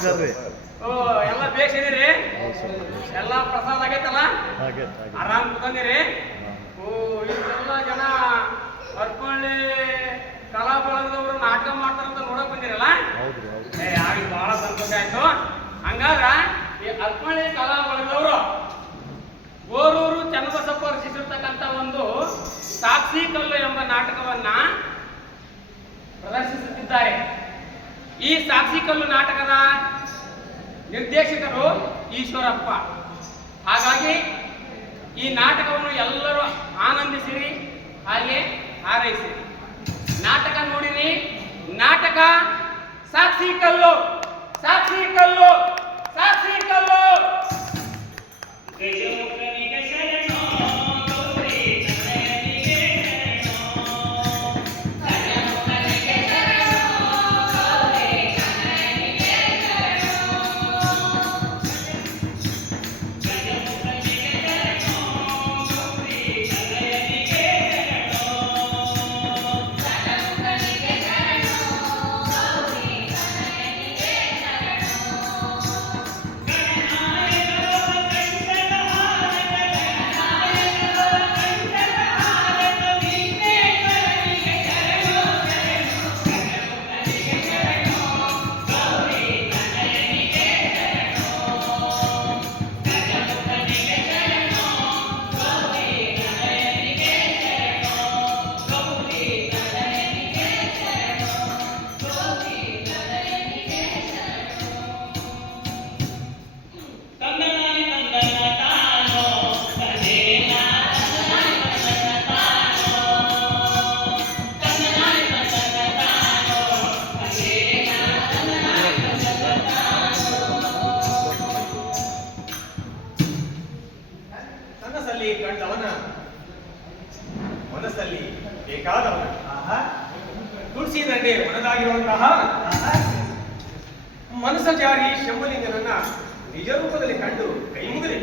ಓ ಎಲ್ಲ ಬೇಸಿದಿರಿ, ಎಲ್ಲ ಪ್ರಸಾದ ಆಗೈತಲ್ಲ, ಆರಾಮ್ ಕುಂದಿರಿ. ಓ ಇಷ್ಟೆಲ್ಲ ಜನ ಅರ್ಕೊಳ್ಳಿ ಕಲಾ ಬಳಗದವರು ನಾಟಕ ಮಾಡ್ತಾರಂತ ನೋಡಕ್ ಬಂದಿರಲ್ಲ, ಆಗಿ ಬಹಳ ಸಂತೋಷ ಆಯ್ತು. ಹಂಗಾದ್ರ ಈ ಅರ್ಕೊಳ್ಳಿ ಕಲಾ ಬಳಗದವರು ಗೋರೂರು ಚನ್ನಬಸಪ್ಪ ರಚಿಸಿರ್ತಕ್ಕಂಥ ಒಂದು ಸಾಕ್ಷಿ ಕಲ್ಲು ಎಂಬ ನಾಟಕವನ್ನ ಪ್ರದರ್ಶಿಸುತ್ತಿದ್ದಾರೆ. ಈ ಸಾಕ್ಷಿ ಕಲ್ಲು ನಾಟಕದ ನಿರ್ದೇಶಕರು ಈಶ್ವರಪ್ಪ. ಹಾಗಾಗಿ ಈ ನಾಟಕವನ್ನು ಎಲ್ಲರೂ ಆನಂದಿಸಿರಿ, ಹಾಗೆ ಹಾರೈಸಿರಿ. ನಾಟಕ ನೋಡಿರಿ. ನಾಟಕ ಸಾಕ್ಷಿ ಕಲ್ಲು, ಸಾಕ್ಷಿ ಕಲ್ಲು, ಸಾಕ್ಷಿ ಕಲ್ಲು. ಕಂಡವನ ಮನಸ್ಸಲ್ಲಿ ಬೇಕಾದವನ ತುಳಸಿ ದಂಡೆ ಮನದಾಗಿರುವಂತಹ ಮನಸ್ಸಜಾರಿ ಶಂಭುಲಿಂಗನನ್ನ ನಿಜ ರೂಪದಲ್ಲಿ ಕಂಡು ಕೈ ಮುಗಿದೆ.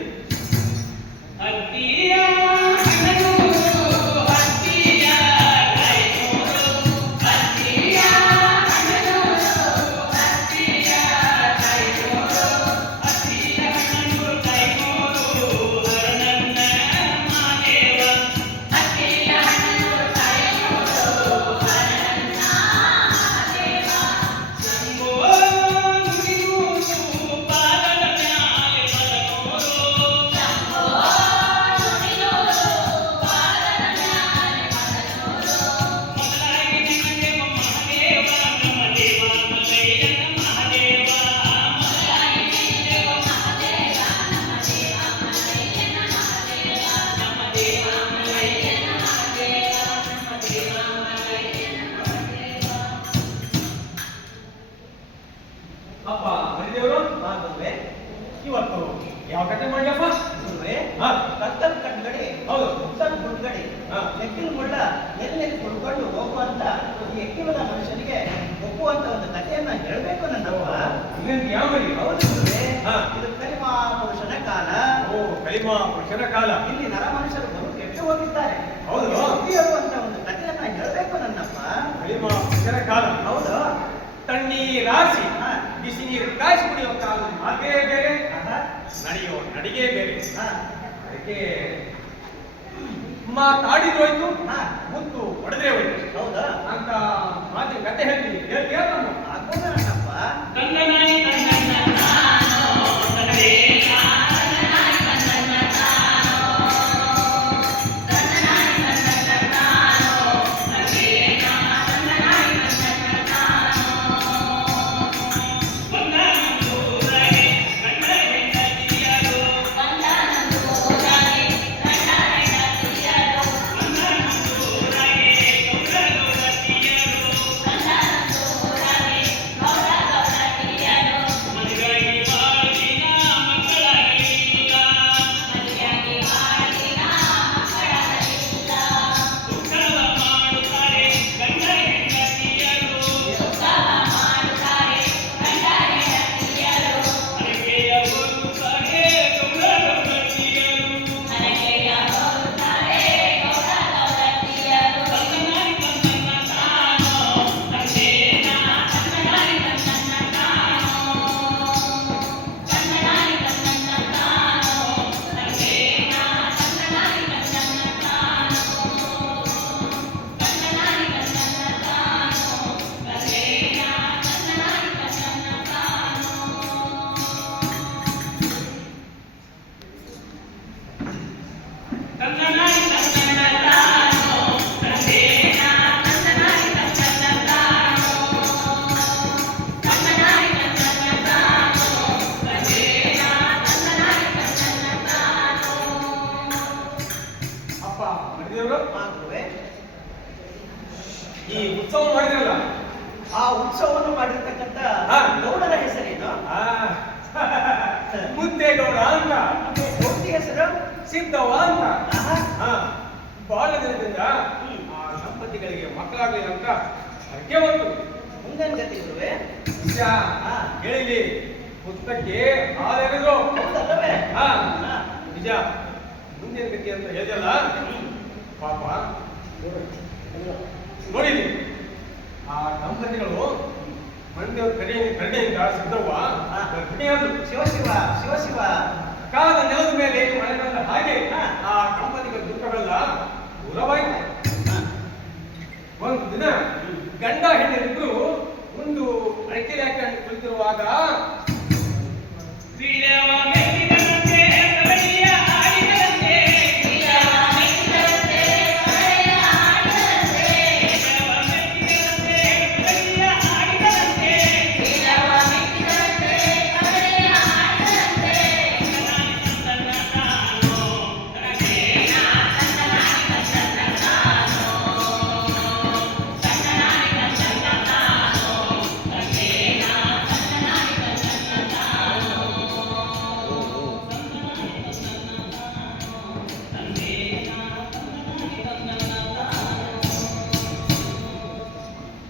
ಇವತ್ತು ಯಾವ ಕತೆ ಮಾಡ್ಯಪ್ಪ? ಕಟ್ಟಗಡೆ ಹೌದು ಗುಡ್ಗಡೆ ಎಕ್ಕಿನ ಮುಳ್ಳ ಎಲ್ಲಿ ಕುಡ್ಕೊಂಡು ಹೋಗುವಂತ ಈ ಎಕ್ಕಿನ ಮನುಷ್ಯನಿಗೆ ಒಪ್ಪುವಂತ ಒಂದು ಕಥೆಯನ್ನ ಹೇಳ್ಬೇಕು ನನ್ನಪ್ಪ. ಯಾವ ಹೌದು, ಇದು ಕಲಿಮಾ ಪುರುಷನ ಕಾಲ. ಓ, ಕಲಿಮಾ ಪುರುಷನ ಕಾಲ. ಇಲ್ಲಿ ನರ ಮನುಷ್ಯರು ಬಹು ಕೆಟ್ಟು ಹೋಗಿದ್ದಾರೆ. ಹೌದು, ಹೇಳುವಂತ ಒಂದು ಕಥೆಯನ್ನ ಹೇಳ್ಬೇಕು ನನ್ನಪ್ಪ. ಕಲಿಮಾ ಪುರುಷನ ಕಾಲ. ಹೌದು, ತಣ್ಣೀರ್ ರಾಶಿ ಬಿಸಿ ನೀರು ಕಾಯಿಸಿ ಕುಡಿಯುವ ಕಾಲ ಮಾರ್ಗೇ ಬೇರೆ, ನಡೆಯೋ ನಡಿಗೆ ಬೇರೆ. ಅದಕ್ಕೆ ಮಾತಾಡಿದ್ರೋಯ್ತು, ಮುತ್ತು ಹೊಡೆದ್ರೆ ಹೋಯ್ತು. ಹೌದಾ ಅಂತ ಮಾತಿನ ಕತೆ ಹೇಳ್ತೀನಿ, ಹೇಳ್ತೀಯ? ನನ್ನಪ್ಪ ಪಾಪ ಮಾಡಿದವರು ಗುರುವೆ, ಈ ಉತ್ಸವ ಮಾಡಿದ್ರಲ್ಲ, ಆ ಉತ್ಸವವನ್ನು ಮಾಡಿರ್ತಕ್ಕಂಥ ಹಾ. ಗೌಡರ ಹೆಸರೇನು? ಆ, ಮುದ್ದೇಗೌಡ ಅಂತ, ಪೂರ್ತಿ ಹೆಸರು? ಸಿದ್ದವ್ವ ಅಂತ. ಆಹಾ. ಹಾ, ಬಹಳ ದಿನದಿಂದ ಆ ದಂಪತಿಗಳಿಗೆ ಮಕ್ಕಳಾಗಲಿಲ್ಲ ಅಂತ ಅದಕ್ಕೆ ಬಂತು. ಮುಂದೇನ್ ಗತಿ ಗುರುವೆ? ನಿಜ, ಹಾ. ಹೇಳಿಲಿ ಪುಸ್ತಕಕ್ಕೆ ಹಾಲೆರೆದು. ಹೌದಲ್ಲವೇ? ಹಾ, ಹಾ. ನಿಜ. ಮುಂದಿನ ಗತಿ ಅಂತ ಹೇಳಿದಲ್ಲ, ಪಾಪ ನೋಡಿಲಿ ಆ ದಂಪತಿಗಳು ಮಂಡ್ಯವ್ರ ಕಡೆಯಿಂದ ಸಿದ್ದವ್ವ ಹಾ. ಗರ್ಭಿಣಿಯಾದ್ರು. ಶಿವ ಶಿವ ಶಿವ ಶಿವ. ಕಾದ ನೆಲದ ಮೇಲೆ ಮಳೆ ಬಂದ ಹಾಗೆ ಹಾ. ಆ ದಂಪತಿಗಳ ದುಃಖವೆಲ್ಲ ದೂರವಾಯಿತು. ಹಾ. ಒಂದು ದಿನ ಗಂಡ ಹೆಣ್ಣಿರಿಬ್ರು ಒಂದು ಅಡಿಕೆ ಹಾಕಿ ಕುಳಿತಿರುವಾಗ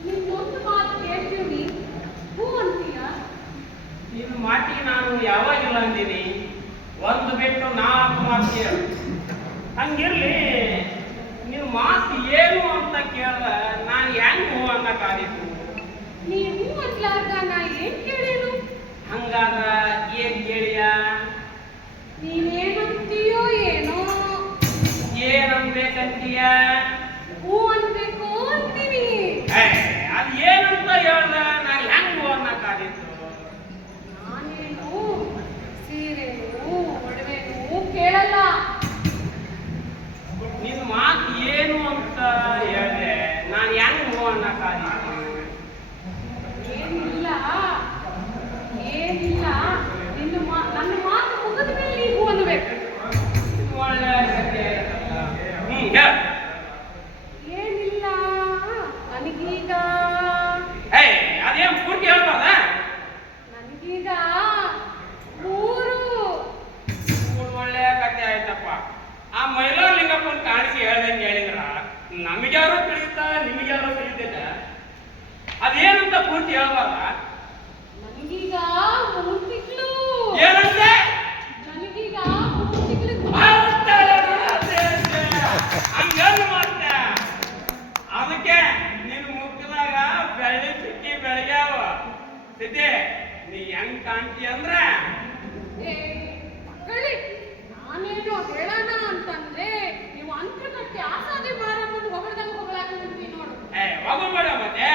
ನಿನ್ನೊಂದು ಮಾತು ಕೇಳ್ತೀವಿ, ಹೂ ಅಂತೀಯ? ನಿನ್ನ ಮಾತಿಗೆ ನಾನು ಯಾವಾಗಿಲ್ಲ ಅಂದೀನಿ, ಒಂದು ಬಿಟ್ಟು ನಾಲ್ಕು ಮಾತು ಕೇಳು. ಹಂಗಿರ್ಲಿ, ನಿನ್ನ ಮಾತು ಏನು ಅಂತ ಕೇಳ್ದ ನಾನು ಹೆಂಗ್ ಹೂ ಅನ್ನಕ್ಕಾದೀತು? ನೀ ಹೂ ಅನ್ಲಾರ್ದ ನಾ ಏನ್ ಕೇಳೇನು? ಹಂಗಾದ್ರ ಏನ್ ಕೇಳಿಯ? ನೀನೇನಂತೀಯೋ ಏನೋ? ಏನನ್ಬೇಕಂತೀಯ? ಹೂ ಅನ್ಬೇಕು ಅಂತೀನಿ. ಅದು ಏನಂತ ಹೇಳ್ದ ನಾನು ಹೆಂಗ್ ಹೂ ಅನ್ನಕ್ಕಾದೀತು? ನಾನೇನು ಸೀರೆನು ಒಡವೆನು ಕೇಳಲ್ಲ. ನಿನ್ನ ಮಾತು ಏನು ಅಂತ ಹೇಳ್ದೆ ನಾನು ಹೆಂಗ್ ಹೂ ಅನ್ನಕ್ಕಾದೀತು? ಏನಿಲ್ಲ ಏನಿಲ್ಲ, ನನ್ನ ಮಾತು ಮುಗಿದ ಮೇಲೆ ನೀ ಹೂ ಅನ್ಬೇಕು. ಒಳ್ಳೆ ಕಥೆ ಆಯ್ತಲ್ಲ. ಹೇಳ. ಏನಿಲ್ಲ, ನನಗೀಗ ಅದೇನ್ ಪೂರ್ತಿ ಹೇಳ್ಬಾರ್ದ? ನನಗೀಗ ಮೂರು. ಒಳ್ಳೆ ಕಥೆ ಆಯ್ತಪ್ಪ. ಆ ಮೈಲಾರಲಿಂಗಪ್ಪನ ಕಾಣಿಸಿ ಹೇಳ್ದಂಗೆ ಹೇಳಿದ್ರ ನಮಗ್ಯಾರು ತಿಳಿಯುತ್ತ ನಿಮಗ್ಯಾರು ತಿಳಿದಿಲ್ಲ. ಅದೇನಂತ ಪೂರ್ತಿ ಹೇಳ್ಬಾರ್ದ? ನನಗೀಗ ಮೂರು ತಿಂಗಳು. ಏನಂತೆ? ನನಗೀಗ ಮೂರು ತಿಂಗಳು. ಹಂಗಂದು ಮತ್ತೆ ಅದಕ್ಕೆ ನಿನ್ನ ಮುಖದಾಗ ಬೆಳ್ಳಿ ಚುಕ್ಕಿ ಬೆಳಗ್ಯಾವ. ಸಿದ್ದೆ ನೀ ಹೆಂಗ್ ಕಾಣ್ತಿ ಅಂದ್ರ ಏ ಮಕ್ಕಳೇ, ನಾನೇನು ಹೇಳೋಣ ಅಂತಂದ್ರೆ ನೀವು ಅಂತರ್ಗಟ್ಟೆ ಆಸಾದಿ ಮಾರಮ್ಮನ ಹೊಗಳದಂಗೆ ಹೊಗಳಾಕಂತೀವಿ ನೋಡು. ಹೋಗಬೇಡ ಮತ್ತೆ.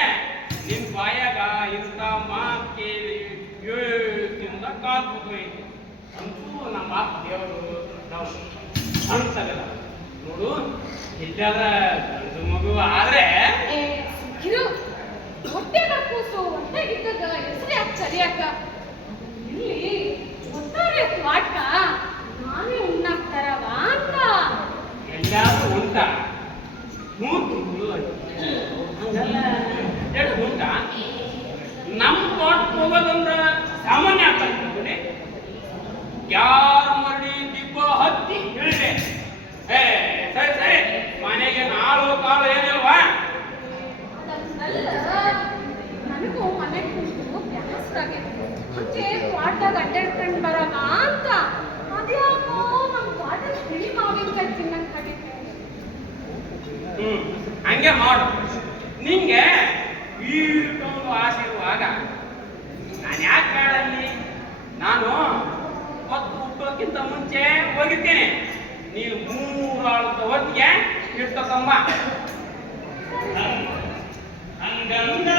ನಿನ್ ಬಾಯಾಗ ಇಂಥ ಮಾತು ಕೇಳಿ ಯೋಚಿಂದ ಕಾದ್ಬಿಟ್ಟು ಅಂತೂ ನಮ್ಮ ಮಾತು ದೇವರು ನಾವು ಅಂತಗಲ್ಲ ನೋಡು. ಇಲ್ಲಾದ್ರ ಗಂಡು ಮಗು ಆದ್ರೆ ಏ ಸಿಕ್ಕಿರು, ಹೊಟ್ಟೆಗಳ ಕೂಸು ಹೊಟ್ಟೆಗಿದ್ದಾಗ ಹೆಸರು ಯಾಕೆ ಸರಿಯಾಕ? ಇಲ್ಲಿ ಒಟ್ಟಾರೆ ತ್ವಾಟ ನಾನೇ ಉಣ್ಣಾಕ್ತಾರವ ಅಂತ. ಎಲ್ಲಾದ್ರೂ ಉಂಟ ಮೂರ್ತಿ ಹಂಗಲ್ಲ ಎಷ್ಟು ಉಂಟ. ನಮ್ ತೋಟಕ್ಕೆ ಹೋಗೋದಂದ್ರ ಸಾಮಾನ್ಯ ಆಗ್ತದೆ. ಯಾರ ಮರಡಿ ದಿಬ್ಬ ಹತ್ತಿ ಹೇಳಿದೆ ಸರಿ ಸರಿ ಮನೆಗೆ ನಾಳು ಕಾಳು ಏನಿಲ್ವಾ? ಅದಲ್ಲ, ನನಗೂ ಮನೆ ಕುಂತು ಬ್ಯಾಸರಾಗೈತೆ. ಹಂಗೆ ತ್ವಾಟದಾಗ ಅಡ್ಡಾಡ್ಕೊಂಡು ಬರೋಣ ಅಂತ. ಅದ್ಯಾಕೋ ನಮ್ಮ ತ್ವಾಟದ ಬಿಳಿ ಮಾವಿನಕಾಯಿ ತಿನ್ನಂಗ್ ಕಡಿತು. ಹಂಗೆ ಮಾಡು. ನಿಂಗೆ ಈಟೊಂದು ಆಸೆ ಇರುವಾಗ ನಾನು ಯಾಕೆ ಬೇಡಲ್ಲಿ? ನಾನು ಹೊತ್ತು ಹುಟ್ಟೋಕ್ಕಿಂತ ಮುಂಚೆ ಹೋಗಿದ್ದೇನೆ. ನೀನು 3 ಆಳದ ಹೊತ್ತಿಗೆ ಇರ್ತಕ್ಕಮ್ಮ. ಹಂಗಂದ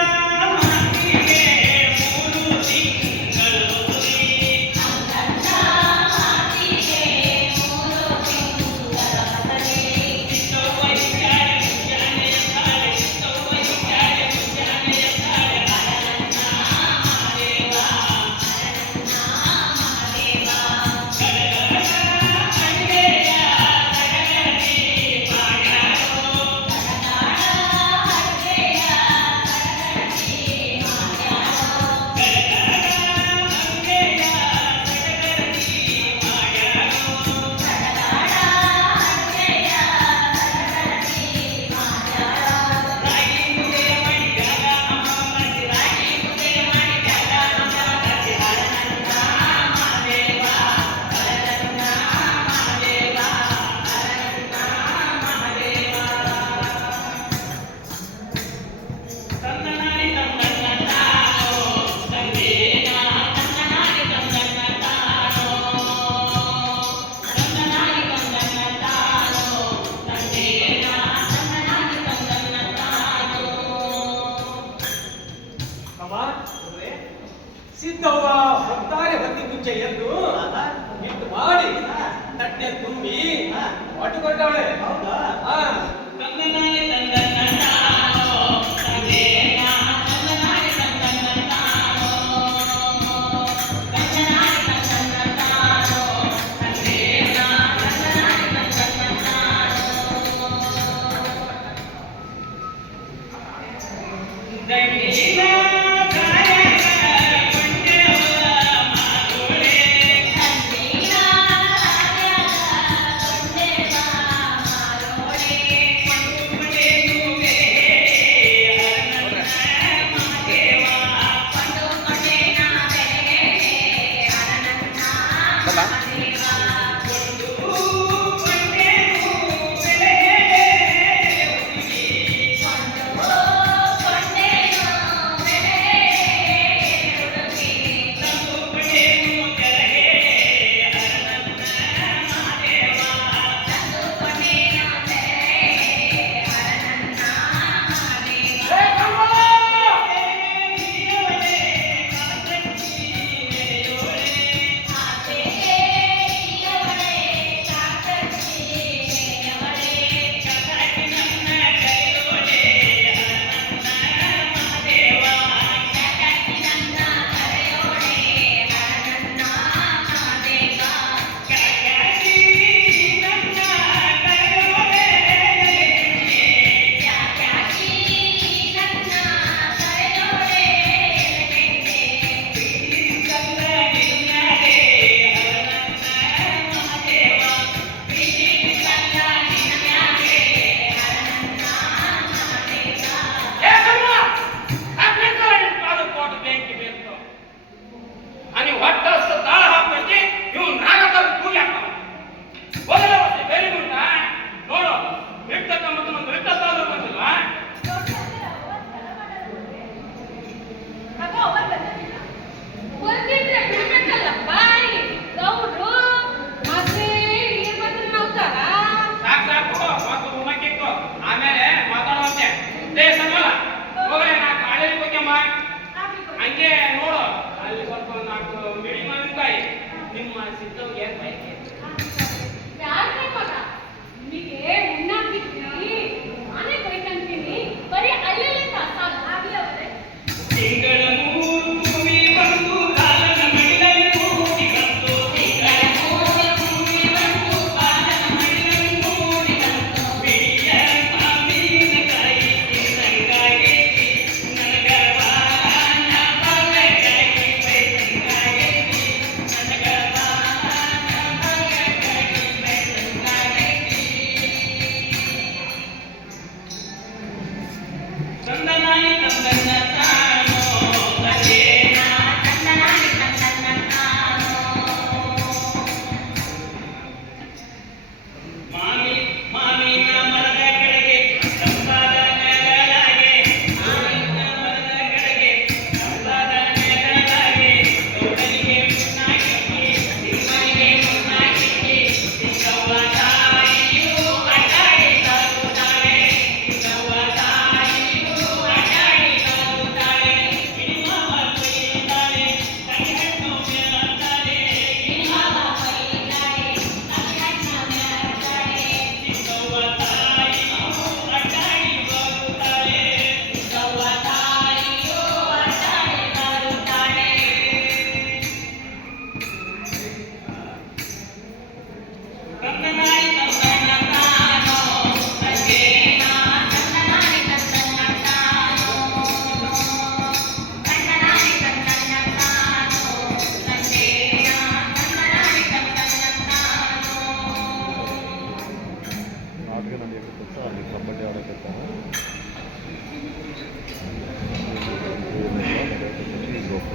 ನಾಟಕ ನಡೆಯಕತ್ತ ಅಲ್ಲಿ ಕಬಡ್ಡಿ ಆಡಕತ್ತಾರ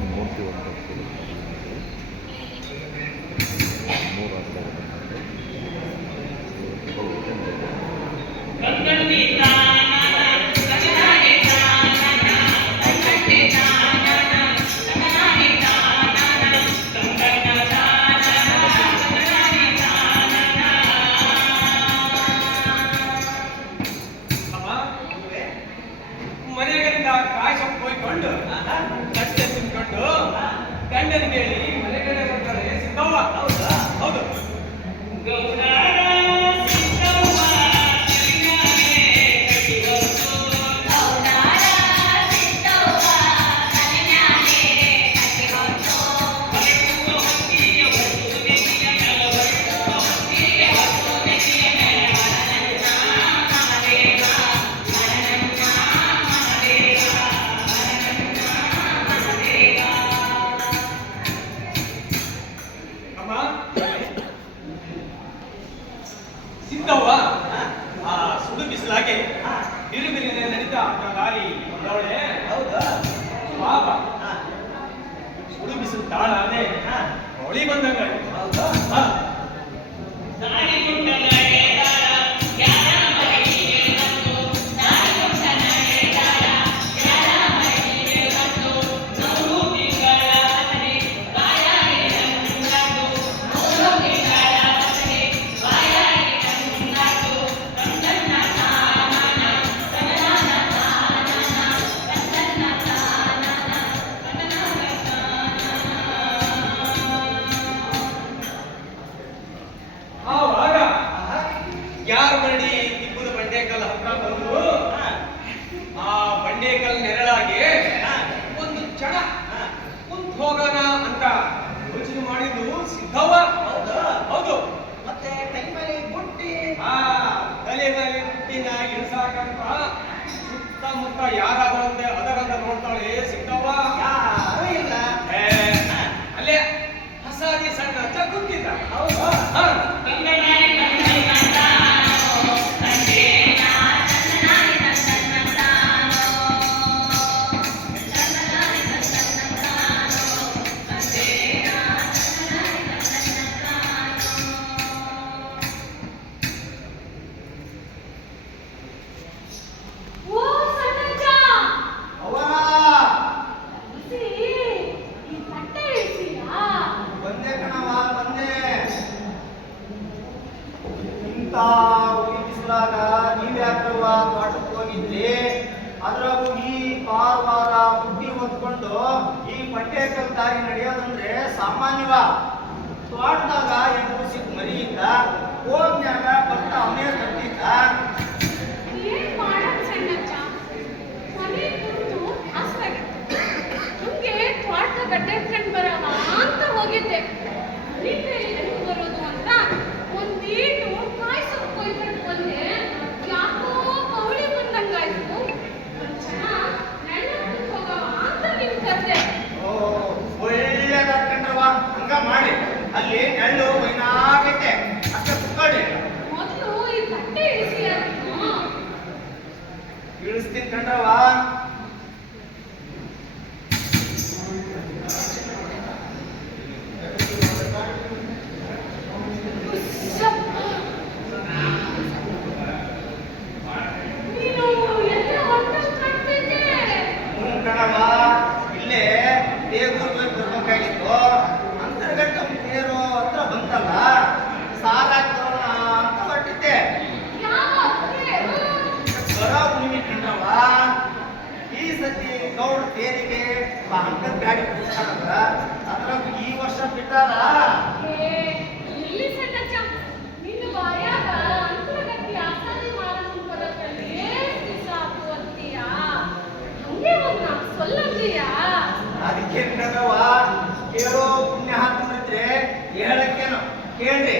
ನೋಡ್ತೀವಿ ಅಂತ ಮೂರು ಮನೆಗಳಿಂದ ಕಾಯಿ ಸೊಪ್ಪು ಹೋಯ್ಕೊಂಡು ತಟ್ಟೆ ತಿನ್ಕೊಂಡು ಗಂಡನ ಕೇಳಿ ಮನೆಗಳೇ ಬರ್ತಾರೆ ಸಿದ್ದವ್ವ. ಹೌದಾ? ಹೌದು. ಅಮ್ಮ ಸಿದ್ದವ್ವ ಆ ಸುಡು ಬಿಸಿಲಾಗೆ ಬಿರುಬಿರಿನೆ ನಡೀತಾ ದಾರಿ ಬಂದವಳೆ. ಹೌದಾ? ಪಾಪ ಹಾ. ಸುಡು ಬಿಸಿಲು ತಾಳ ಅದೇ ಹೊಳಿ ಬಂದಂಗ. ಹೌದಾ? ಹಾ. ಆವಾಗ ಯಾರ ಮರಡಿ ತಿಬ್ಬದ ಬಂಡೆಕಲ್ ಹತ್ರ ಬಂದು ಆ ಬಂಡೆಕಲ್ ನೆರಳಾಗಿ ಒಂದು ಕ್ಷಣ ಕುಂತ್ ಹೋಗೋಣ ಅಂತ ಯೋಚನೆ ಮಾಡಿದ್ದು ಸಿದ್ದವ್ವ. ಹೌದಾ? ಹೌದು. ಮತ್ತೆ ಕೈ ಮೇಲೆ ಬುಟ್ಟಿ. ಆ ತಲೆ ಮೇಲೆ ಹುಟ್ಟಿನ ಇಳಿಸಾಕಂತ ಸುತ್ತಮುತ್ತ ಯಾರಾದರಂತೆ ಅದರಂತ ನೋಡ್ತಾಳೆ ಸಿದ್ದವ್ವ. ಯಾರೂ ಇಲ್ಲ. ಏ, ಅಲ್ಲೇ ಹಸಾದಿ ಸಣ್ಣ ಅಜ್ಜ ಕುಂತಿದ್ದ. ಹೌದಾ? ಹಾ. ಓ ಸಣ್ಣಜ್ಜ, ಅವ್ವನ ಬಿಸಿ, ಈ ತಟ್ಟೆ ಇಳಿಸಿರಾ? ಬಂದೆ ಕಣವ, ಬಂದೆ. ಇಂಥ ಉರಿ ಬಿಸಿಲಾಗ ನೀವ್ಯಾಕವ್ವ ತೋಟಕ್ಕೆ ಹೋಗಿದ್ರಿ? ಅದ್ರಾಗೂ ಈ ವಾರ ಬುಟ್ಟಿ ಹೊತ್ಕೊಂಡು ಈ ಪಟ್ಟೆಕಲ್ ದಾರಿ ನಡೆಯೋದಂದ್ರೆ ಸಾಮಾನ್ಯವ. ತೋಟದಾಗ ಎಬ್ಬರಿಸಿದ ಮರಿ ಇದ್ದ, ಹೋಗ್ನ್ಯಾಗ ಭತ್ತ ಅವನೇ ತಂದಿದ್ದ. ಏನ್ ಮಾಡೋದ್ ಸಣ್ಣಜ್ಜ? ಮನೆ ಕುಂತು ಹಸ್ರಾಗಿತ್ತು. ಹಂಗೆ ತೋಟದ ಗಡ್ಡೆ ಎತ್ಕೊಂಡ್ ಬರೋಣ ಅಂತ ಹೋಗಿದ್ದೆ. ಮನೆ ಮೇಲೆ ಹೆಂಗ್ ಬರೋದು ಅಂತ ಒಂದೀಟು ಕಾಯಿ ಸೊಪ್ಪು ಕೊಯ್ಕೊಂಡು ಬಂದೆ. ಯಾಕೋ ಕವಳಿ ಬಂದಂಗಾಯ್ತು. ಒಂದ್ ಕ್ಷಣ ನೆರಳು ಹೋಗವ ಅಂತ ನಿನ್ ಕರ್ದೆ. ಓ, ಒಳ್ಳೆದಾಕಂಡ್ರವ, ಹಂಗ ಮಾಡಿ. ಅಲ್ಲಿ ನೆಳ್ಳು ಮೈನಾಗೈತೆ, ಅಷ್ಟೇ ಕುತ್ಕೊಳ್ಳಿ. ಮೊದಲು ಈ ತಟ್ಟೆ ಇಳಿಸಿ ಅದನ್ನು. ಇಳಿಸ್ತೀನಿ ಕಂಡ್ರವ. ಬರ ಹುಣ್ಣಿಮೆ ಕಣ್ಣವ ಈ ಸತಿ ಗೌಡ ತೇರಿಗೆ ಹಂಗದ ಗಾಡಿ ಬಿಡ್ತಾರಲ್ಲ ಅದ್ರಾಗ ಈ ವರ್ಷ ಬಿಟ್ಟಾರ ಇಲ್ಲಿ ಸಣ್ಣಜ್ಜ ನಿನ್ನ ಬಾಯಾಗ ಅಂತರಗತಿ ಆಸಾದಿ ಮಾರನ್ನು ಬರೋದ್ರಲ್ಲಿ ದಿವಸ ಅಂತೀಯಾ ಹಂಗೆ ಒಂದು ಸೊಲ್ಲಂತೀಯಾ ಅದಕ್ಕೆ ಕಣವ ಕೇಳೋ ಪುಣ್ಯ ಹಾಕಿದ್ರೆ ಹೇಳಕ್ಕೇನು ಕೇಳ್ರಿ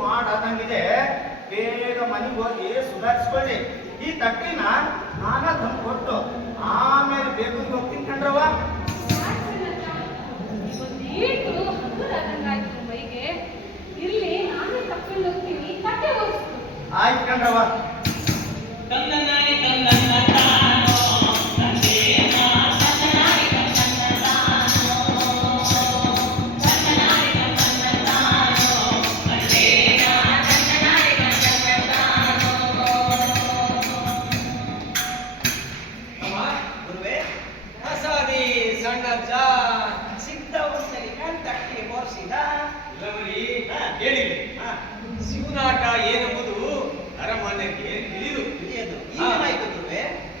ಮಾಡದಂಗಿದೆ ಬೇಗ ಮನೆಗೆ ಹೋಗಿ ಸುಧಾರಿಸ್ಕೊಳ್ಳಿ ಈ ತಟ್ಟಿನ ನಾನ ತಂದು ಕೊಟ್ಟು ಆಮೇಲೆ ಬೇಗೂರಿಗೆ ಹೋಗ್ತೀನಿ ಕಣ್ರವ ಒಂದೀಟು ಹಗುರಾದಂಗಾಯ್ತು ಮೈಗೆ ಇಲ್ಲಿ ನಾನು ತಕೊಂಡು ಹೋಗ್ತೀನಿ ಕಟ್ಟೆ ಹೋಗಿಸ್ತು ಆಯ್ತು ಕಣ್ರವ ಶಿವನಾಟ ಏನೆಂಬುದು ನರಮಾನ್ಯಕ್ಕೆ ತಿಳಿದು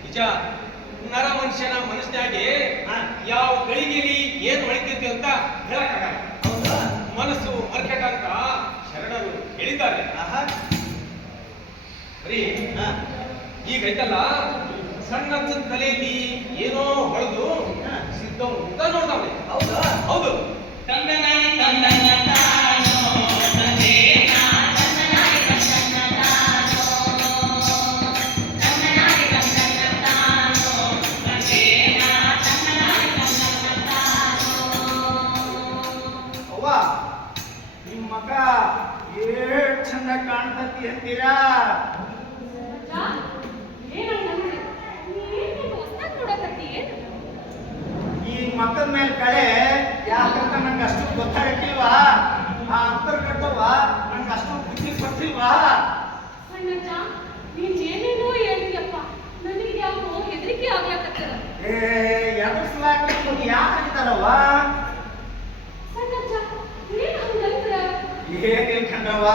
ನಿಜ ನರ ಮನುಷ್ಯನ ಮನಸ್ಸಿನಾಗೆ ಯಾವ ಗಳಿಗೆಯಲ್ಲಿ ಏನು ಹೊಳಿತೈತೆ ಅಂತ ಹೇಳಕ್ಕಾಗಲ್ಲ ಮನಸ್ಸು ಮರ್ಕಟ ಅಂತ ಶರಣರು ಹೇಳಿದ್ದಾರೆ ಬರೀ ಈಗ ಐತಲ್ಲ ಸಣ್ಣ ತಲೆಯಲ್ಲಿ ಏನೋ ಹೊಳೆದು ಸಿದ್ಧ ಮುಕ್ತ ನೋಡ್ತಾವೆ ಹೌದಾ ಹೌದು ನಿಮ್ಮ ಮಗ ಏಟ್ ಚಂದ ಕಾಣ್ತತಿ ಅಂತೀರಾ ಈ ಮಕ್ಕದ ಮೇಲೆ ಕಳೆ ಯಾಕಂತ ನಂಗೆ ಅಷ್ಟು ಗೊತ್ತಾಗಕ್ಕಿಲ್ವಾ ಆ ಅಂತರ್ಗತವ ನಂಗೆ ಅಷ್ಟು ಬುದ್ಧಿ ಕೊಟ್ಟಿಲ್ವಾ ಸಣ್ಣಜ್ಜ ನೀನ್ ಏನೇನೋ ಹೇಳ್ತೀಯಪ್ಪ ನನಗೆ ಯಾಕೋ ಹೆದರಿಕೆ ಆಗ್ಲಕತ್ತದ ಎದುರಿಸ್ಲಾಕ ಯಾಕಾಗಿದ್ದಾರವ ಸಣ್ಣಜ್ಜ ಏನ್ ಹಂಗಂದ್ರ ಏನಿಲ್ಲ ಕಂಡವ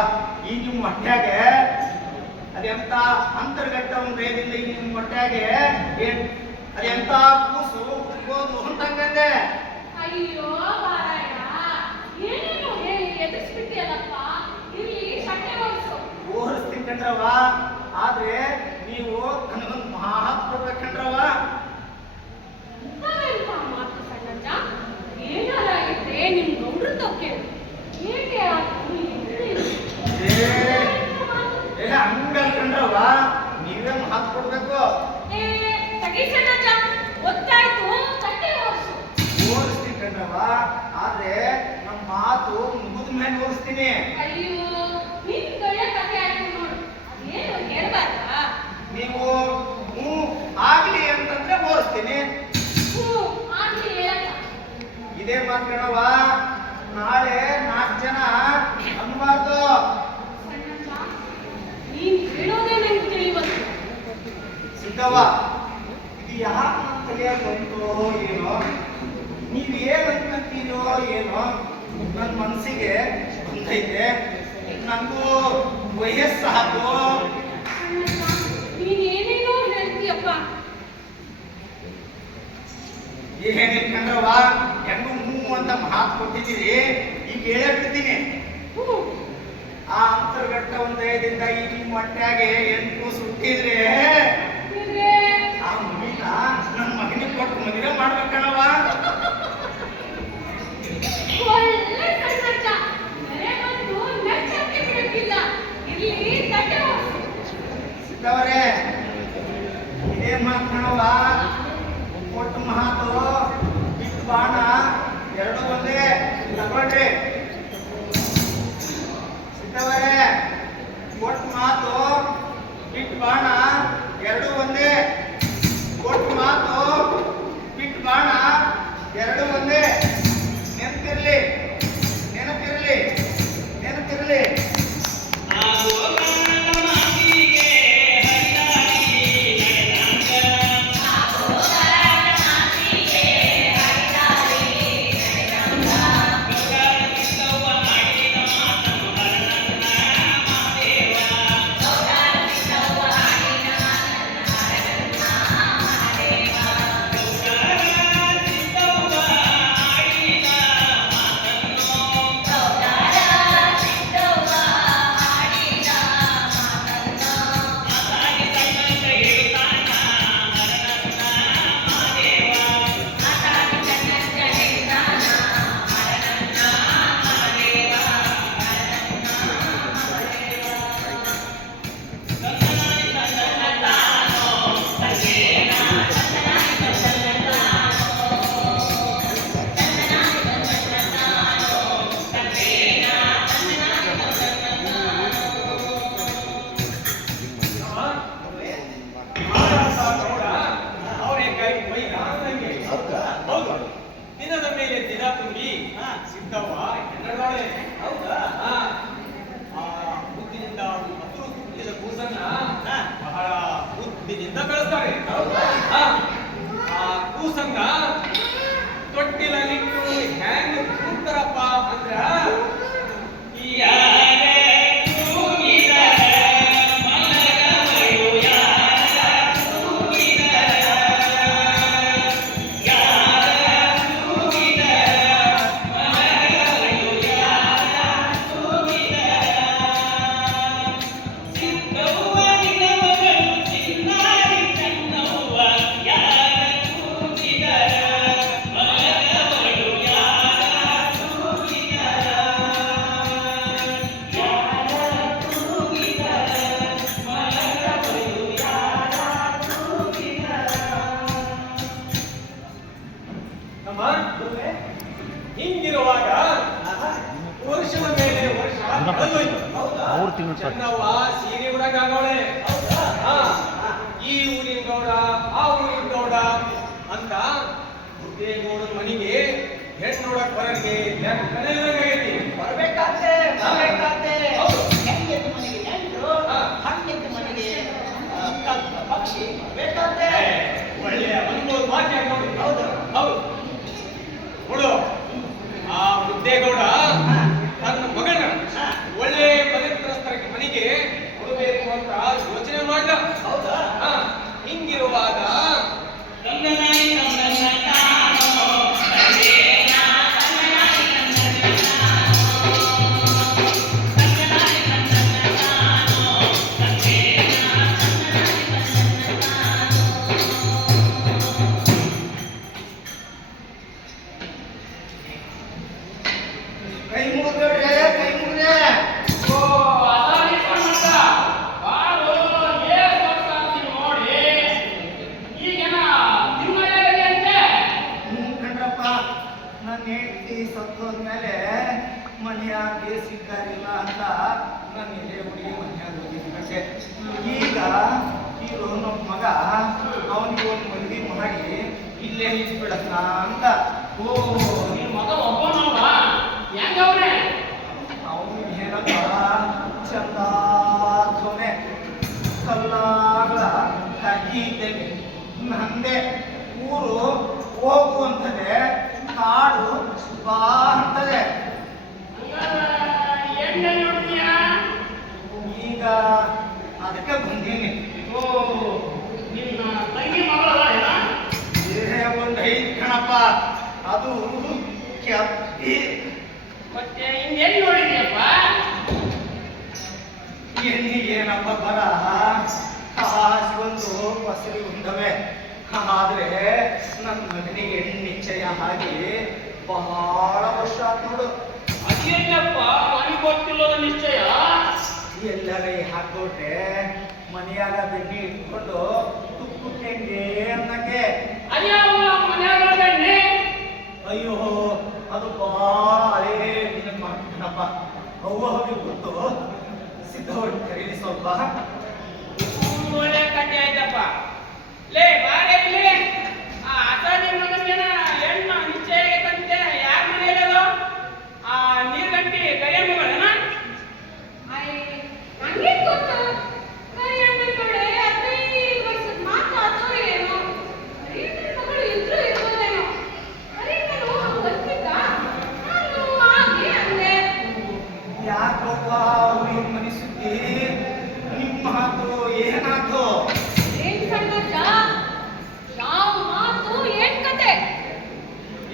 ಈ ನಿಮ್ಮ ಹೊಟ್ಯಾಗೆ ಅದೆಂತ ಅಂತರ್ಗತ ಒಂದು ರೇದಿಂದ ಈ ನಿಮ್ಮ ಹೊಟ್ಯಾಗೆ ಅದೆಂತ ಕೂಸು ಉಟ್ಕೋದು ಅಂತಂಗಂದೆ ಅಯ್ಯೋ ಮಾರಾಯ ಏನೇನೋ ಹೇಳಿ ಎದುರಿಸ್ಬಿಟ್ಟಿಯಲ್ಲಪ್ಪ ಇಲ್ಲಿ ಕಟ್ಟೆ ಹೋಗಿಸು ಓಡಿಸ್ತೀನಿ ಕಂಡ್ರವ ಆದ್ರೆ ನೀವು ನನಗೊಂದು ಮಾತು ಕೊಡ್ಬೇಕಂಡ್ರವ ನಾವೆಂತ ಮಾತು ಸಣ್ಣಜ್ಜ ಏನಾರಾಗಿದ್ರೆ ನಿಮ್ ಗೌಡ್ರ ತಪ್ಪೆ ಏಕೆ ಹಂಗಲ್ ಕಂಡ್ರವ ನೀವೇ ಮಾತು ಕೊಡ್ಬೇಕು ತಗಿ ಸಣ್ಣಜ್ಜ ಗೊತ್ತಾಯ್ತು ಕಟ್ಟೆ ಹೋಗಿಸು ಓಡಿಸ್ತೀನಿ ಕಂಡ್ರವ ಆದ್ರೆ ನಮ್ಮ ಮಾತು ಮುಗಿದ ಮೇಲೆ ಓದಿಸ್ತೀನಿ. ಅಯ್ಯೋ ನಿನ್ ಒಳ್ಳೆ ಕಥೆ ಆಯ್ತು ನೋಡು. ಅದೇನು ಹೇಳ್ಬಾರ್ದಾ? ನೀವು ಹ್ಞೂ ಆಗ್ಲಿ ಅಂತಂದ್ರೆ ಓದಿಸ್ತೀನಿ. ಹ್ಞೂ ಆಗ್ಲಿ ಹೇಳಕ್ಕ. ಇದೇ ಮಾತ್ಕಣವ, ನಾಳೆ 4 ಜನ ಅನ್ಬಾರ್ದು. ಸಣ್ಣಪ್ಪ, ನೀನ್ ಹೇಳೋದೇ ನಂಗೆ ತಿಳಿವತ್ತು. ಸಿದ್ದವ್ವ, ಇದು ಯಾಕೆ ನನ್ನ ತಲೆಯಾಗ ಬಂತು ಏನೋ, ನೀವು ಏನು ಅನ್ಕೊಂತೀರೋ ಏನೋ, ನನ್ನ ಮನಸ್ಸಿಗೆ ಬಂದೈತೆ. ನನಗೂ ವಯಸ್ಸು ಹಾಕು. ಸಣ್ಣಪ್ಪ, ನೀನ್ ಏನೇನೋ ಹೇಳ್ತೀಯಪ್ಪ. ಏನಿಟ್ಕೊಂಡ್ರವ, ಹೆಂಗೂ ಹ್ಞೂ ಅಂತ ಮಾತು ಕೊಟ್ಟಿದ್ದೀರಿ, ಈಗ ಹೇಳಕ್ಕಿದ್ದೀನಿ. ಹ್ಞೂ ಆ ಅಂತರ್ಗಟ್ಟ ಒಂದು ದಯದಿಂದ ಈ ನಿಮ್ಮ ಹೊಟ್ಟ್ಯಾಗೆ 8 ಕೂಸು ಹುಟ್ಟಿದ್ರೆ ಇದ್ರೆ ಆ ಮಗಿನ ನನ್ನ ಮಗನಿಗೆ ಕೊಟ್ಟು ಮದುವೆ ಮಾಡ್ಬೇಕಣವ. ಒಳ್ಳೆ ಸಣ್ಣಚ್ಚ. ಮನೆ ಬಂದು ನಚ್ಚಕ್ಕೆ ಬಿಡಕ್ಕಿಲ್ಲ. ಇಲ್ಲಿ ತಟ್ಟೆ ಹೋಗು. ಸಿದ್ದವರೇ, ಇದೇ ಮಾತಣವ, ಕೊಟ್ಟು ಮಾತು ಬಿಟ್ಟು ಬಾಣ ಎರಡು ಒಂದೇ ತಗೊಳ್ರಿ. ಸಿದ್ದವರೇ, ಕೊಟ್ಟು ಮಾತು ಬಿಟ್ಟು ಬಾಣ ಎರಡು ಒಂದೇ. ಕೊಟ್ಟು ಮಾತು ಬಿಟ್ಟು ಬಾಣ ಎರಡು ಒಂದೇ. ನೆನಪಿರ್ಲಿ, ನೆನಪಿರ್ಲಿ, ನೆನಪಿರ್ಲಿ. ಹೌದು, ದಿನದ ಮೇಲೆ ದಿನ ತುಂಬಿ ಸಿದ್ದವ್ವ ಹೆಣ್ಣಡೋಳೆ. ಹೌದಾ? ಆ ಮುದ್ದಿನಿಂದ ಹಸಿರು ಹುಟ್ಟಿದ ಕೂಸನ್ನ ಬಹಳ ಮುದ್ದಿನಿಂದ ಬೆಳೆಸ್ತಾರೆ. ಆ ಕೂಸನ್ನ ತೊಟ್ಟಿಲಲ್ಲಿಟ್ಟು ಹ್ಯಾಂಗ್ ಕೂಗ್ತಾರಪ್ಪ ಅಂದ್ರ ಹಿಂಗಿರುವಾಗ ವರ್ಷದ ಮೇಲೆ ವರ್ಷ ಕಳೆದೋಯ್ತು. 3 ತಿಂಗಳು ಸಾಕು. ಚೆನ್ನವ್ವ ಸೀರೆ ಉಡಗಾಗವಳೆ. ಈ ಊರಿನ ಗೌಡ, ಆ ಊರಿನ ಗೌಡ ಅಂತ ಮುದ್ದೇಗೌಡನ ಮನೆಗೆ ಹೆಣ್ಣು ನೋಡಕ್ ಬರೋರಿಗೆ ಲೆಕ್ಕನೇ ಇರಂಗಾಗೈತಿ. ಬರ್ಬೇಕಾದ್ರೆ ಬರ್ಬೇಕಾದ್ರೆ ಹೌದು. ಹೆಂಗಿದ್ದ ಮನೆಗೆ ನೆಂಟ್ರು, ಹಂಗಿದ್ದ ಮನೆಗೆ ಪಕ್ಷಿ ಬರ್ಬೇಕಾದ್ರೆ. ಒಳ್ಳೆಯ ಒಂದು ಮಾತು ನೋಡಿ. ಹೌದು. ಹೌದು ನೋಡು, ಆ ಮುದ್ದೇಗೌಡ ತನ್ನ ಮಗನ ಒಳ್ಳೆ ಮನೆತನಸ್ಥರ ಮನೆಗೆ ಕೊಡಬೇಕು ಅಂತ ಯೋಚನೆ ಮಾಡ್ದ. ಹೌದಾ? ಹಿಂಗಿರುವಾಗ ಸಿಕ್ಕಾರಿಲ್ಲ ಅಂತ ನನ್ನ ಎದೆ ಹುಡುಗಿ ಮನ್ಯಾಗ ಹೋಗಿದ್ದೆ. ಈಗ ಇರೋ ನಮ್ಮ ಮಗ ಅವನಿಗೆ ಒಂದು ಮದುವೆ ಮಾಡಿ ಇಲ್ಲೇ ನಿಂತ್ಬಿಡತ್ತ ಅಂತ. ಓ ನಿನ್ ಮಗ ಒಬ್ಬನವ ಹೆಂಗವ್ರೆ? ಅವನು ಏನಪ್ಪ ಚಂದಾನೆ ಕಲ್ಲಾಗಳ ಕಡ್ಡಿ ಇದ್ದೇನೆ. ನಂದೆ ಊರು ಹೋಗು ಅಂತದೆ, ಕಾಡು ಬಾ ಅಂತದೆ. ಎಣ್ಣೆ ನೋಡಿದ್ಯಾ? ಈಗ ಅದಕ್ಕೆ ಬಂದೀನಿ. ಓ ನಿನ್ನ ತಂಗಿ ಮಗಳ ಒಂದು ಐದು ಕಣಪ್ಪ, ಅದು ಕೆಪ್ಪಿ. ಮತ್ತೆ ಇನ್ನೆಲ್ಲಿ ನೋಡಿದ್ಯಪ್ಪ? ಏನಪ್ಪ ಬರ ಕಾಸು ಒಂದು ಬಸರಿ ಉಂಡವೆ. ಆದ್ರೆ ನನ್ನ ಮಗನಿಗೆ ನಿಶ್ಚಯ ಆಗಿ ಬಹಳ ವರ್ಷ ಆತ್ ನೋಡು. ಅದೇನಪ್ಪ ಮನೆ ಗೊತ್ತಿಲ್ಲದ ನಿಶ್ಚಯ? ಎಲ್ಲರ ಹಾಕೊಟ್ರೆ ಮನೆಯಾಗ ಬೆಣ್ಣೆ ಇಟ್ಕೊಂಡು ತುಪ್ಪು ತೆಂಗೆ ಅನ್ನಕ್ಕೆ. ಅಯ್ಯೋ ಮನೆಯಾಗ ಬೆಣ್ಣೆ? ಅಯ್ಯೋ ಅದು ಬಹಳ ಹಳೇ ದಿನ ಮಾಡ್ತೀನಪ್ಪ. ಅವ್ವಗೆ ಗೊತ್ತು. ಸಿದ್ಧವಾಗಿ ಕರೀಲಿ ಸ್ವಲ್ಪ. ಒಳ್ಳೆ ಕಟ್ಟಿ ಆಯ್ತಪ್ಪ. ಲೇ ಬಾರೆ ಇಲ್ಲಿ. ಆ ಅಸಾಧ್ಯ ಮಗನಿಗೆನ ಹೆಣ್ಣು ನಿಶ್ಚಯ ಆಗೈತಂತೆ. ಯಾರ ಮನೆಯಲ್ಲಿ ಅದು? ಆ ನೀರ್ ಗಂಟಿ ಕರಿಯ ಮಗಳೇನ? ನಂಗೆ ಗೊತ್ತು. ಕರಿಯಣ್ಣನ ಕಡೆ 15 ವರ್ಷದ ಮಾತು ಆತೋ ಏನೋ. ಕರಿಯಣ್ಣನ ಮಗಳು ಇದ್ರು ಇರ್ಬೋದೇನೋ. ಕರಿಯಣ್ಣನು ಹಂಗ್ ಬರ್ತಿದ್ದ. ನಾನು ಹಾಗೆ ಅಂದೆ. ಯಾಕವ್ವ ಅವ್ರಿಗೆ ಮನೆ ಸುದ್ದಿ? ನಿಮ್ಮ ಮಾತು ಏನಾಯ್ತು? ಏನ್ ಸಣ್ಣಜ್ಜ? ಯಾವ ಮಾತು ಏನ್ ಕತೆ?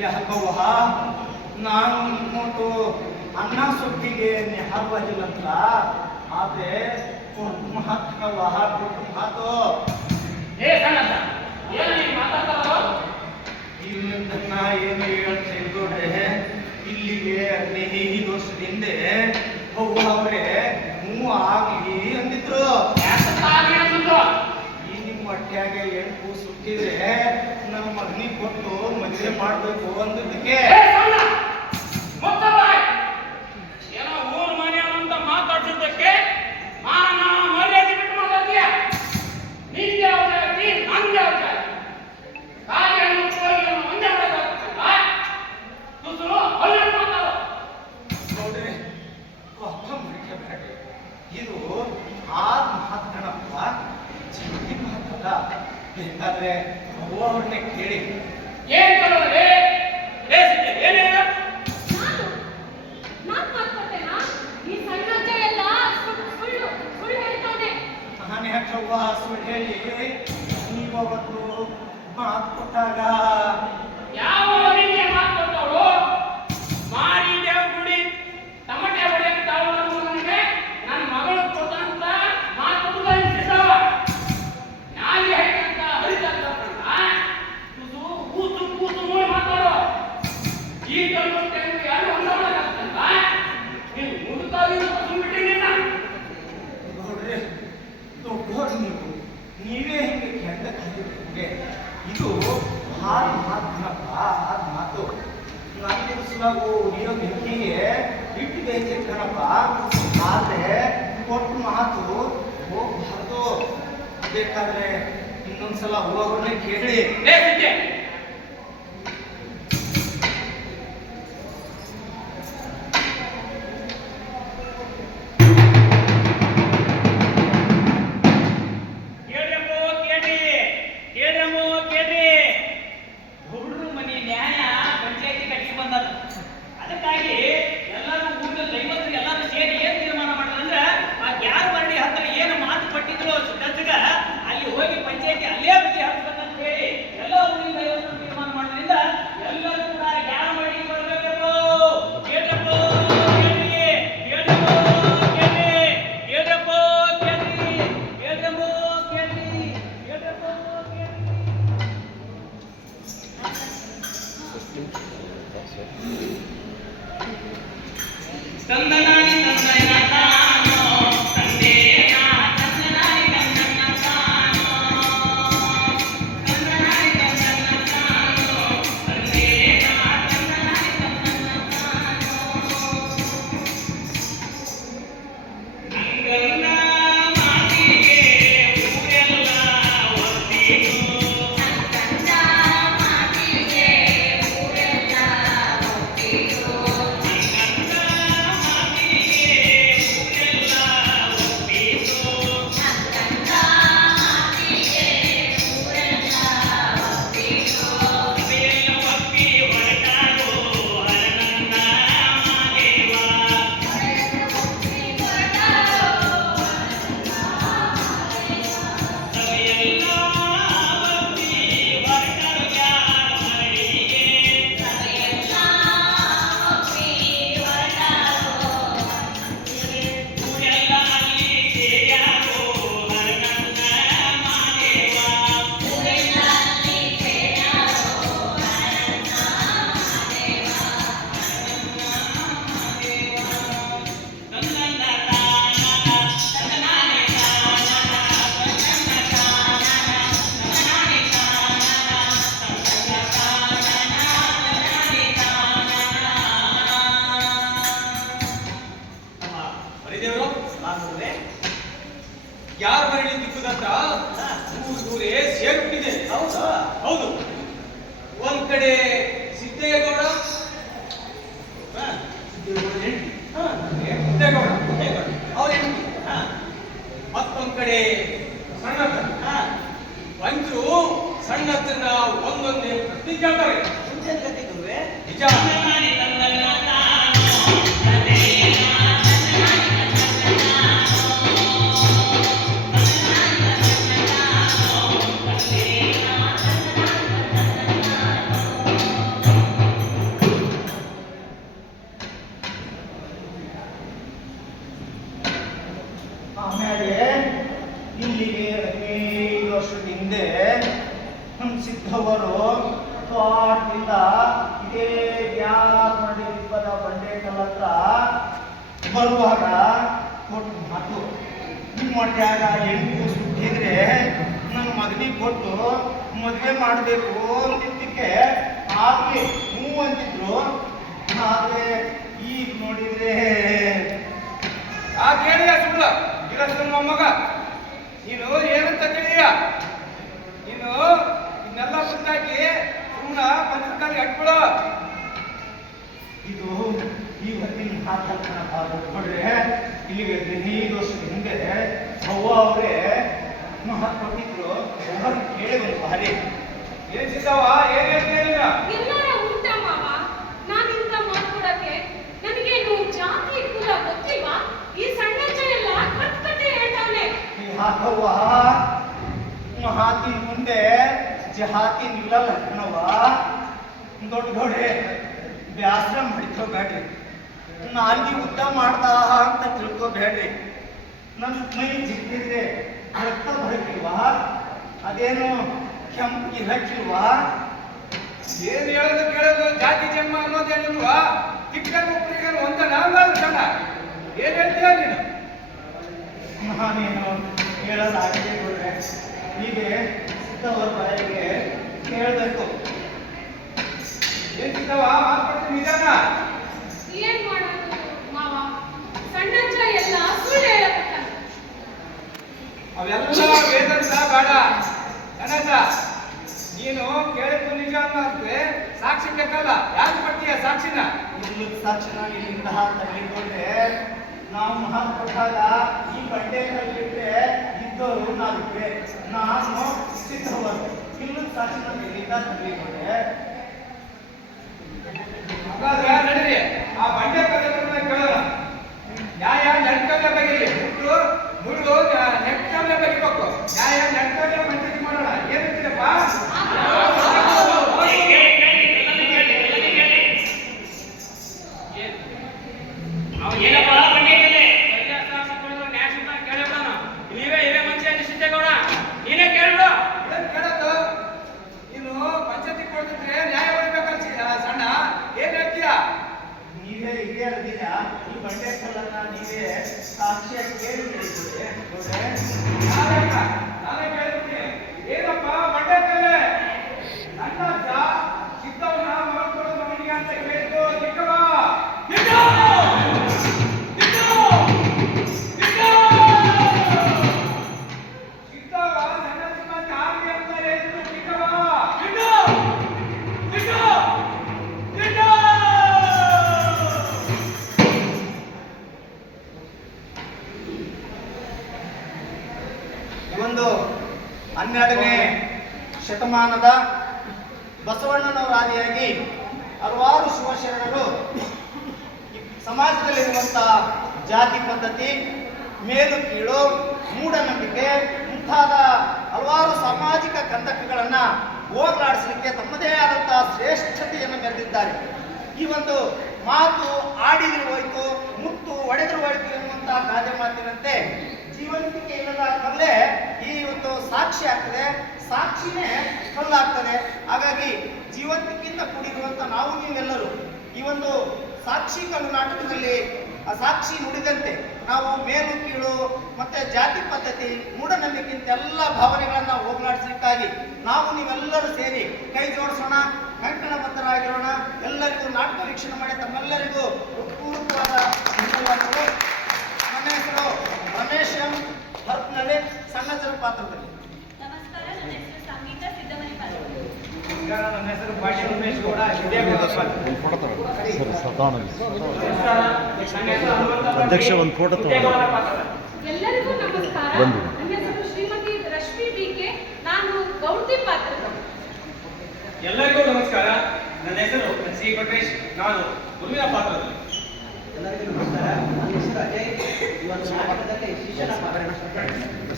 ಯಾಕವ್ವ ನಾನು ನಿಮ್ಮೊಟ್ಟು ಅನ್ನ ಸೊಪ್ಪಿಗೆ ನೆಹವಾಗಿಲ್ಲಂತ. ಆದ್ರೆ ಮಾತವ್ವ ಮಾತು. ಏ ಸಣ್ಣದ ಏನು ನೀನು ಮಾತಾಡ್ತಾರೋ? ನನ್ನ ಏನು ಹೇಳ್ತಿದ್ರೆ ಇಲ್ಲಿಗೆ 15 ವರ್ಷದಿಂದ ಅವ್ವ ಅವರೇ ಹ್ಞೂ ಆಗ್ಲಿ ಅಂದಿದ್ರು. ಯಾಕಾಗಿ ಅಂದ್ರು? ಈ ನಿಮ್ಮ ಹೊಟ್ಯಾಗೆ ಎಣ್ಣು ಸುತ್ತಿದ್ರೆ ನಮ್ಮ ಮಗನಿಗೆ ಕೊಟ್ಟು ಮದುವೆ ಮಾಡ್ಬೇಕು ಅಂದಿದ್ದಕ್ಕೆ. ಏ ಸಣ್ಣ ಮೊತ್ತವ ಏನೋ ಊರ್ ಮನೆ ಅಂತ ಮಾತಾಡ್ಸಿದ್ದಕ್ಕೆ ಮಾನ ಮರ್ಯಾದೆ ಬಿಟ್ಟು ಮಾತಾಡ್ತೀಯ? ನಿಂದೆ ಅವ್ರಾಗ್ತಿ ನಂದೆ ಅವ್ರಾಗ್ತಿ ಕಾಗೆ ಹೋಗಿ ಒಂದೇ ಮಾಡೋದಾಗ್ತಲ್ಲ ತುಸು ಅಲ್ಲಿ ಮಾತಾಡೋ. ನೋಡ್ರಿ ಕೋಪ ಮಾಡ್ಕೋಬೇಡಿ. ಇದು ಆದ್ ಮಾತನಪ್ಪ, ಜೀವಿ ಮಾತಲ್ಲ. ಬೇಕಾದ್ರೆ ಅವ್ರನ್ನೇ ಕೇಳಿ. ಏನ್ ಕೇಳೋದ್ರೆ ಏನ್ ಹೇಳ? ನಾನ್ ಮಾತ್ಕೊಟ್ಟೆನಾ? ಈ ಸಣ್ಣಜ್ಜ ಎಲ್ಲ ಸುಳ್ಳು ಹೇಳ್ತಾನೆ. ನಾನು ಯಾಕವ್ವ ಸುಳ್ಳು ಹೇಳಿ? ನೀವತ್ತು ಮಾತು ಕೊಟ್ಟಾಗ ಯಾವ ರೀತಿಯ ಮಾತು ಕೊಟ್ಟವಳು? ಮಾರಿ ದೇವ್ರ ಗುಡಿ ಟಮಟೆ ಹೊಡೆಯಕ್ಕೆ ತಾಳವನಿಗೆ ನನ್ನ ಮಗಳು ಕೊಟ್ಟಂತ ಮಾತು ಅನಿಸಿದವ ನ್ಯಾಯ ಹೇಗಂತ ಹರಿತಂತ ತುಸು ಕೂತು ನೋಡಿ ಮಾತಾಡೋ. ಈ ಕಲ್ಪಟ್ಟೆ ಯಾರು ಹೊಂದಾಗತ್ತಲ್ಲ ನೀವು ಮುದುಕಾಗಿ ಸುಮ್ಬಿಟ್ಟಿದ್ದೀನ. ನೋಡ್ರಿ ದೊಡ್ಡವರು ನೀವೇ ಹಿಂಗೆ ಕೆಟ್ಟ ಕಲಿಯುತ್ತೆ. ಇದು ಹಾಲು ಮಾತನಪ್ಪ, ಹಾಲು ಮಾತು. ನನಗೆ ಸುಲಭು ನೀರು ಬೆಂಕಿಗೆ ಇಟ್ಟು ಬೇಕಿರ್ತಾನಪ್ಪ. ಆದ್ರೆ ಕೊಟ್ಟು ಮಾತು ಹೋಗ್ಬಾರ್ದು. ಬೇಕಾದ್ರೆ ಇನ್ನೊಂದ್ಸಲ ಹೋಗೋರನ್ನೇ ಕೇಳಿ. ಏ ಸಿದ್ದೆ ಹುಡುಗರು ಮನೆ ನ್ಯಾಯ ಪಂಚಾಯತಿ ಕಟ್ಟಿ ಬಂದದ. ಅದಕ್ಕಾಗಿ ಎಲ್ಲರೂ ಊರಿನ ದೈವತ್ರು ಎಲ್ಲರೂ ಸೇರಿ ಏನ್ ತೀರ್ಮಾನ ಮಾಡಿದ್ರೆ ಆ ಯಾರ ಮರಡಿ ಹತ್ರ ಏನು ಮಾತು ಪಟ್ಟಿದ್ರು ಸಿದ್ಧಗ ಅಲ್ಲಿ ಹೋಗಿ ಪಂಚಾಯತಿ ಅಲ್ಲೇ ಬುದ್ಧಿ ಹಾಕ್ಬೇಕಂತ ಹೇಳಿ ಎಲ್ಲ ಊರಿನ ಮರಿದೇವರು ನಾನುವೆ ಯಾರ ಮರಳಿ ದಿಕ್ಕುದಂತ ದೂರೇ ಸೇರ್ಬಿಟ್ಟಿದೆ. ಹೌದಾ? ಹೌದು. ಒಂದ್ ಕಡೆ ಸಿದ್ದೇಗೌಡ, ಸಿದ್ದೇಗೌಡ ಹೆಂಡತಿ. ಸಿದ್ದೇಗೌಡ ಅವ್ರ ಹೆಂಡತಿ, ಮತ್ತೊಂದ್ ಕಡೆ ಸಣ್ಣತ್ತ. ಪಂಚು ಸಣ್ಣತ್ತನ್ನ ಒಂದೊಂದೇ ಪ್ರಶ್ನೆ ಕೇಳ್ತಾರೆ. ಮುಂಚೆನ ಗತಿ ಗುರುವೆ. ನಿಜ. ಆಮೇಲೆ ಇಲ್ಲಿಗೆ 15 ವರ್ಷದ ಹಿಂದೆ ನಮ್ಮ ಸಿದ್ದವರು ತೋಟದಿಂದ ಇದೇ ಬ್ಯಾರ್ಮಡಿ ದಿಬ್ಬದ ಬಂಡೆಕಲ್ ಹತ್ರ ಬರುವಾಗ ಕೊಟ್ಟು ಮಾತು, ನಿಮ್ಮ ಹೊಟ್ಯಾಗ ಹೆಣ್ಣು ಸುಟ್ಟಿದ್ರೆ ನನ್ನ ಮಗನಿಗೆ ಕೊಟ್ಟು ಮದುವೆ ಮಾಡಬೇಕು ಅಂತಿದ್ದಕ್ಕೆ ಆಗ್ಲಿ ಹ್ಞೂ ಅಂತಿದ್ರು. ಆದ್ರೆ ಈಗ ನೋಡಿದ್ರೆ ಆ ಕೇಳಿಯ ಸುಳ್ಳ ಗಿರಸ್ತ ಮೊಮ್ಮಗ, ನೀನು ಏನಂತ ತಿಳಿಯ? ನೀನು ಇದನ್ನೆಲ್ಲ ಗೊತ್ತಾಗಿ ಸುಮ್ಮನ ಪಂಚಕಾಲಿ ಅಟ್ಬಿಡ. ಇದು ಇವತ್ತಿನ ನೋಡ್ರೆ ಇಲ್ಲಿಗೆ 15 ವರ್ಷದ ಹಿಂದೆ ಅವ್ವ ಅವರೇ ಮಹಾ ಕೊಟ್ಟಿದ್ರು. ಅವ್ರು ಕೇಳಿ ಒಂದು ಭಾರಿ ಏನ್ ಸಿದ್ದವ, ಏನ್ ಹೇಳ್ತೀಯ? ಎಲ್ಲರ ಉಂಟ ಮಾವ, ನಾನಿಂತ ಮಾಡ್ಕೊಡಕ್ಕೆ ನನಗೇನು ಜಾತಿ ಕುಲ ಗೊತ್ತಿಲ್ವಾ? ಈ ಸಣ್ಣಜ್ಜ ಎಲ್ಲ ಕತ್ತೆ ಹೇಳ್ತಾನೆ. ಈ ಹಾಕವ್ವ ಮಹಾತಿನ ಮುಂದೆ ಜಹಾತಿ ನಿಲ್ಲಲ್ಲ ಕಣವ್ವ. ದೊಡ್ಡ ದೊಡ್ಡ ಬ್ಯಾಸರ ಮಾಡಿಕೋಬೇಡ್ರಿ, ನಾಲ್ಗಿ ಉದ್ದ ಮಾಡ್ತಾ ಅಂತ ತಿಳ್ಕೋಬೇಡ್ರಿ. ನನ್ನ ಮೈ ಜಿಟ್ಟಿದ್ರೆ ರಕ್ತ ಬರಕಿಲ್ವಾ? ಅದೇನು ಕೆಂಪು ಇರಕ್ಕಿಲ್ವಾ? ಏನ್ ಹೇಳೋದು ಕೇಳೋದು ಜಾತಿ ಜನ್ಮ ಅನ್ನೋದೇನಿಲ್ವಾ? ತಿಕ್ಕನ್ ಒಬ್ಬರಿಗೇನು ಒಂದನ ಅಲ್ಲ ಸಣ್ಣ. ಏನ್ ಹೇಳ್ತೀಯ ನೀನು? ನಾನೇನು ಹೇಳೋದಾಗಿದೆ ನೋಡ್ರೆ, ಹೀಗೆ ಸಿದ್ದವರ ಬಾಯಿಗೆ ಕೇಳಬೇಕು. ಏನ್ ಸಿದ್ದವ, ಮಾತಾಡ್ತೀನಿ ನಿಜಾನ? ಏನ್ ಮಾಡೋದು ಮಾವ, ಸಣ್ಣಜ್ಜ ಎಲ್ಲ ಸುಳ್ಳು ಹೇಳಕತ್ತಾನ. ಅವೆಲ್ಲ ವೇದಂತ ಬೇಡ ಗಣೇಶ. ನೀನು ಕೇಳಿದ್ದು ನಿಜ ಅಂದ್ರೆ ಸಾಕ್ಷಿ ಬೇಕಲ್ಲ, ಯಾರು ಕೊಡ್ತೀಯ ಸಾಕ್ಷಿನ? ಇಲ್ಲದ ಸಾಕ್ಷಿನ ಇಲ್ಲಿಂದ ತಗೊಂಡ್ರೆ ನಾವು ಮಹಾನ್ ಕೊಟ್ಟಾಗ ಈ ಬಂಡೆ ಕಲ್ಲಿಟ್ರೆ ಇದ್ದವರು ನಾವಿದ್ವೆ. ನಾನು ಸಿದ್ದವರು ಇಲ್ಲದ ಸಾಕ್ಷಿನ ಇಲ್ಲಿಂದ ತಗೊಂಡ್ರೆ ಹಾಗಾದ್ರೆ ನಡೀರಿ, ಆ ಬಂಡೆ ಕಲ್ಲನ್ನ ಕೇಳೋಣ. ನ್ಯಾಯ ನಡ್ಕಲ್ಲೇ ಬಗೆಲಿ, ಮುಳ್ಳು ನೆಟ್ಟಲ್ಲೇ ಬಗಿಬೇಕು. ನ್ಯಾಯ ನಡ್ಕಲ್ಲೇ ಮಂತ್ರಿ ಮಾಡೋಣ. ಏನಂತೀರಪ್ಪ? ಏನ್ ಕೇಳೋದು? ನೀನು ಪಂಚಾಯತಿ ಕೊಡ್ತಿದ್ರೆ ನ್ಯಾಯ ಬರಬೇಕಂತ ಸಣ್ಣ. ಏನ್ ಹೇಳ್ತೀಯ? ನೀವೇ ಇದೇ ಅಲ್ದಿನ ಈ ಬಂಡೆ ಕಲ್ಲನ್ನ ನೀವೇ ಸಾಕ್ಷಿಯಾಗಿ ಕೇಳಿದ್ರೆ ನಾನೇ ಕೇಳ್ತೀನಿ. ಏನಪ್ಪ ಬಂಡೆ ಕಲ್ಲೆ? ನನ್ನ ಅಜ್ಜ ಸಿದ್ದವನ ಮಾಡ್ಕೊಳ್ಳೋದು ಅವನಿಗೆ ಅಂತ ಹೇಳಿದ್ದು ಚಿಕ್ಕವ. ಸಿದ್ದವ ನನ್ನ ಸಿಬ್ಬಂದಿ ಆಗಲಿ ಅಂತ ಹೇಳಿದ್ದು ಚಿಕ್ಕವ. ಒಂದು 12ನೇ ಶತಮಾನದ ಬಸವಣ್ಣನವರ ಆದಿಯಾಗಿ ಹಲವಾರು ಶಿವಶರಣರು ಸಮಾಜದಲ್ಲಿರುವಂತಹ ಜಾತಿ ಪದ್ಧತಿ, ಮೇಲು ಕೀಳು, ಮೂಢನಂಬಿಕೆ ಮುಂತಾದ ಹಲವಾರು ಸಾಮಾಜಿಕ ಕಂದಕಗಳನ್ನು ಹೋಗಲಾಡಿಸಲಿಕ್ಕೆ ತಮ್ಮದೇ ಆದಂತಹ ಶ್ರೇಷ್ಠತೆಯನ್ನು ಮೆರೆದಿದ್ದಾರೆ. ಈ ಒಂದು ಮಾತು ಆಡಿದ್ರು ಹೋಯ್ತು, ಮುತ್ತು ಒಡೆದ್ರು ಹೋಯ್ತು ಎನ್ನುವಂತಹ ಗಾದೆ ಮಾತಿನಂತೆ ಜೀವಂತಿಕೆ ಇಲ್ಲದ ಕಲ್ಲೇ ಈ ಒಂದು ಸಾಕ್ಷಿ ಆಗ್ತದೆ, ಸಾಕ್ಷಿನೇ ಕಲ್ಲಾಗ್ತದೆ. ಹಾಗಾಗಿ ಜೀವಂತಿಕೆಯಿಂದ ಕೂಡಿರುವಂತ ನಾವು ನೀವೆಲ್ಲರೂ ಈ ಒಂದು ಸಾಕ್ಷಿ ಕಲ್ಲು ನಾಟಕದಲ್ಲಿ ಆ ಸಾಕ್ಷಿ ನುಡಿದಂತೆ ನಾವು ಮೇಲು ಕೀಳು ಮತ್ತೆ ಜಾತಿ ಪದ್ಧತಿ ಮೂಢನಂಬಿಕೆಂತ ಎಲ್ಲ ಭಾವನೆಗಳನ್ನ ಹೋಗಲಾಡಿಸಲಿಕ್ಕಾಗಿ ನಾವು ನೀವೆಲ್ಲರೂ ಸೇರಿ ಕೈ ಜೋಡಿಸೋಣ, ಕಂಕಣಬದ್ಧರಾಗಿರೋಣ. ಎಲ್ಲರಿಗೂ ನಾಟಕ ವೀಕ್ಷಣೆ ಮಾಡಿ ತಮ್ಮೆಲ್ಲರಿಗೂ ಪೂರ್ವಕವಾದ ಧನ್ಯವಾದಗಳು. ಸರಿ ಸತಾಣ ನಮಸ್ಕಾರ. ನನ್ನ ಹೆಸರು ಹನುಮಂತ ಪಾಟೀಲ್. ಅಧ್ಯಕ್ಷ, ಒಂದು ಫೋಟೋ ತಗೊಳ್ಳಿ. ಉದ್ಯೋಗವರ ಪಾತ್ರ. ಎಲ್ಲರಿಗೂ ನಮಸ್ಕಾರ. ಬಂದು. ನನ್ನ ಹೆಸರು ಶ್ರೀಮತಿ ರಶ್ಮಿ ಬಿಕೆ. ನಾನು ಗೌಡ್ತಿ ಪಾತ್ರದ. ಎಲ್ಲರಿಗೂ ನಮಸ್ಕಾರ. ನನ್ನ ಹೆಸರು ಸಿ ಪಟ್ರೇಶ್. ನಾನು ಗುರುವಿನ ಪಾತ್ರದಲ್ಲಿ. ಎಲ್ಲರಿಗೂ ನಮಸ್ಕಾರ. ನನ್ನ ಹೆಸರು ಅಜಯ್. ಈ ಒಂದು ನಾಟಕದಲ್ಲಿ ಶಿಕ್ಷಣ ಪಾತ್ರ.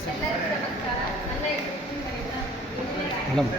ಎಲ್ಲರಿಗೂ ನಮಸ್ಕಾರ. ನನ್ನ ಹೆಸರು ಮೇಡಮ್